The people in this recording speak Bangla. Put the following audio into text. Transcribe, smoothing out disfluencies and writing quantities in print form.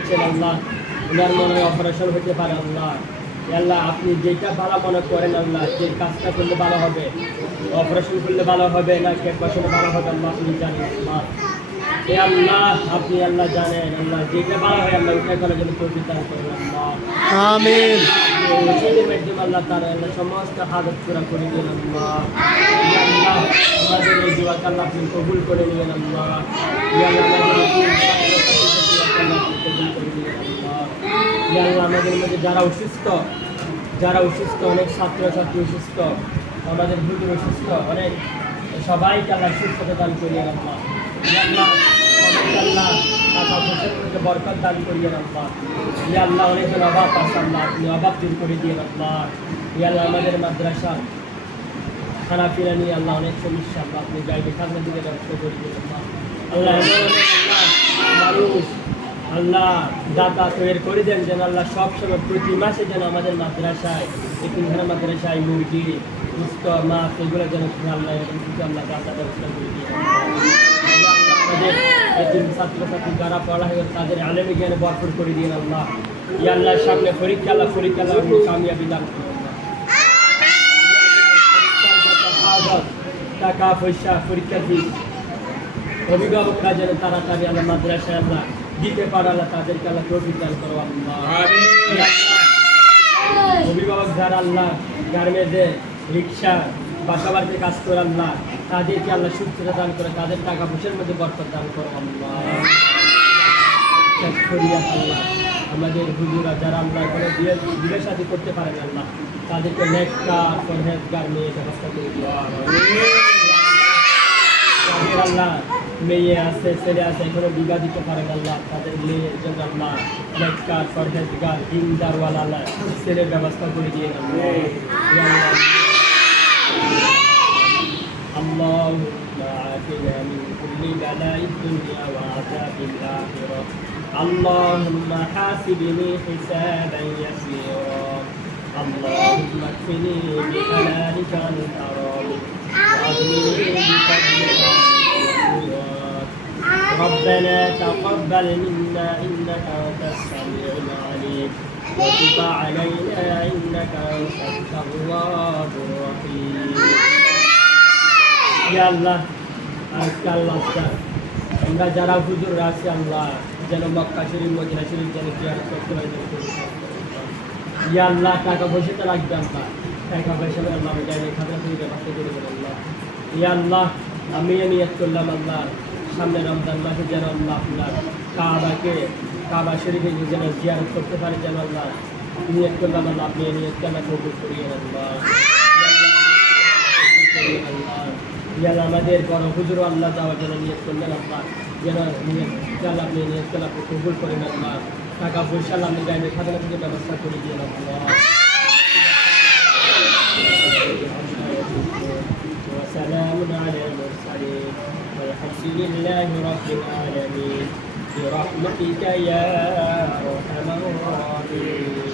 বলছেন আল্লাহ ওনার মনে হয় অপারেশন হতে পারে আল্লাহ। আল্লাহ আপনি যেটা ভালো মনে করেন আল্লাহ, যে কাজটা করলে ভালো হবে, অপারেশন করলে ভালো হবে না কে বসালে ভালো হবে আল্লাহ আপনি জানেন আল্লাহ। এ আল্লাহ আপনি আল্লাহ জানেন আল্লাহ, যেটা ভালো হয় আল্লাহ ওটা করার জন্য তৌফিক দান করেন আল্লাহ। আমিন। ওসিলের মাধ্যমে আল্লাহ তার আল্লাহ সমস্ত হাজত পুরা করে দিন আল্লাহ। ইয়া আল্লাহ আমাদের এই দোয়াকে আল্লাহ আপনি কবুল করে নিলেন আল্লাহ। ইয়া আল্লাহ আমাদের এই আল্লাহ আপনি কবুল করে নিলেন আল্লাহ। ইয়া আল্লাহ আমাদের মধ্যে যারা অসুস্থ অনেক ছাত্রছাত্রী অসুস্থ, আমাদের হুজুর অসুস্থ অনেক, সবাইকে আল্লাহ সুস্থতা দান করিয়ে আল্লাহ। ইয়া আল্লাহ সবাইকে আল্লাহ টাকা পয়সার মধ্যে বরকত দান করিয়ে আল্লাহ। ইয়া আল্লাহ অনেকের অভাব আছে আল্লাহ, আপনি অভাব দূর করে দিয়ে আল্লাহ। ইয়া আল্লাহ আমাদের মাদ্রাসা খানা পিনা নিয়ে আল্লাহ অনেক সমস্যা আল্লাহ, আপনি গাইবে খাজনা দিকে ব্যবস্থা করে দিয়ে আল্লাহ। আল্লাহ আল্লাহ মানুষ আল্লাহ দাতা তৈরি করে দেন যেন আল্লাহ সবসময় প্রতি মাসে যেন আমাদের মাদ্রাসায় এতিমখানা মাদ্রাসায় মুরগি সুস্থ মাছ এগুলো যেন আল্লাহ এরকম কিছু আল্লাহ দাতা ব্যবস্থা করে দিয়ে আমাদের এতিম ছাত্রছাত্রী যারা পড়া হয়ে তাদের আলেমী জ্ঞানে ভরপুর করে দিয়ে আল্লাহ। ইয়া আল্লাহর সামনে পরীক্ষা আল্লাহ আপনি কামিয়াবি দান করুন আল্লাহ। টাকা পয়সা পরীক্ষা ফিস অভিভাবকরা যেন তাড়াতাড়ি আল্লাহ মাদ্রাসায় আল্লাহ দিতে পারে আল্লাহ, তাদেরকে আল্লাহ তৌফিক দান করো আল্লাহ। অভিভাবক যারা আল্লাহ গার্মেন্টে রিক্সা বাসা বাড়িতে কাজ করে আল্লাহ, তাদেরকে আল্লাহ সুস্থতা দান করে, তাদের টাকা পয়সার মধ্যে বরকত দান করো আল্লাহ। শেষ করিয়া আল্লাহ আমাদের হুজুরা যারা আল্লাহ কোনো বিয়ে শাদী করতে পারেন আল্লাহ, তাদেরকে নেককার পরহেজগার মেয়ে ব্যবস্থা করে দিও আল্লাহ। মেয়ে আছে ছেলে আছে এখনো বিবাহ দিতে পারেন আল্লাহ, তাদের মেয়ের জন্য আল্লাহ নেককার পরহেজগার দিনদারওয়ালা আল্লাহ ছেলের ব্যবস্থা করে দিয়ে আল্লাহ। اللهم عافنا من كل بلاء الدنيا وعذاب الآخرة. اللهم حاسبني حسابا يسيرا. اللهم اكفني بحلالك عن حرامك واغنني بفضلك عن سوءك. ربنا تقبل منا إنك أنت السميع العليم وتب علينا إنك أنت التواب الرحيم. ইয়া আল্লাহ আজকাল আমরা যারা হুজুর আছি আল্লাহ যেন মক্কা শরীফ মদিনা শরীফ যেন জিয়ারত করতে পারি। ইয়া আল্লাহ টাকা পয়সা তো লাগবে আল্লাহ, টাকা পয়সা আল্লাহ আমি যাই খাজনা থেকে ব্যবস্থা করে দেবেন আল্লাহ। ইয়া আল্লাহ আমি নিয়ত করলাম আল্লাহ সামনে রমজান মাসে যেন আল্লাহ আপনার কাবা শরীফে যেন জিয়ারত করতে পারি, যেন আল্লাহ নিয়ত করলাম আল্লাহ আপনি নিয়তকে আল্লাহ কবুল করিয়ে আল্লাহ। আল্লাহ আমাদের বড় হুজুর আল্লাহ যাওয়ার জন্য নিয়ত করলেন আল্লাহ, যেন নিয়ত আপনি নিয়ত আপনি কবুল করেন আল্লাহ। টাকা পয়সা আপনি গাইবে খাজনা থেকে ব্যবস্থা করে দিয়ে আল্লাহ। وسلام على المرسلين والحمد لله رب العالمين برحمتك يا أرحم الراحمين.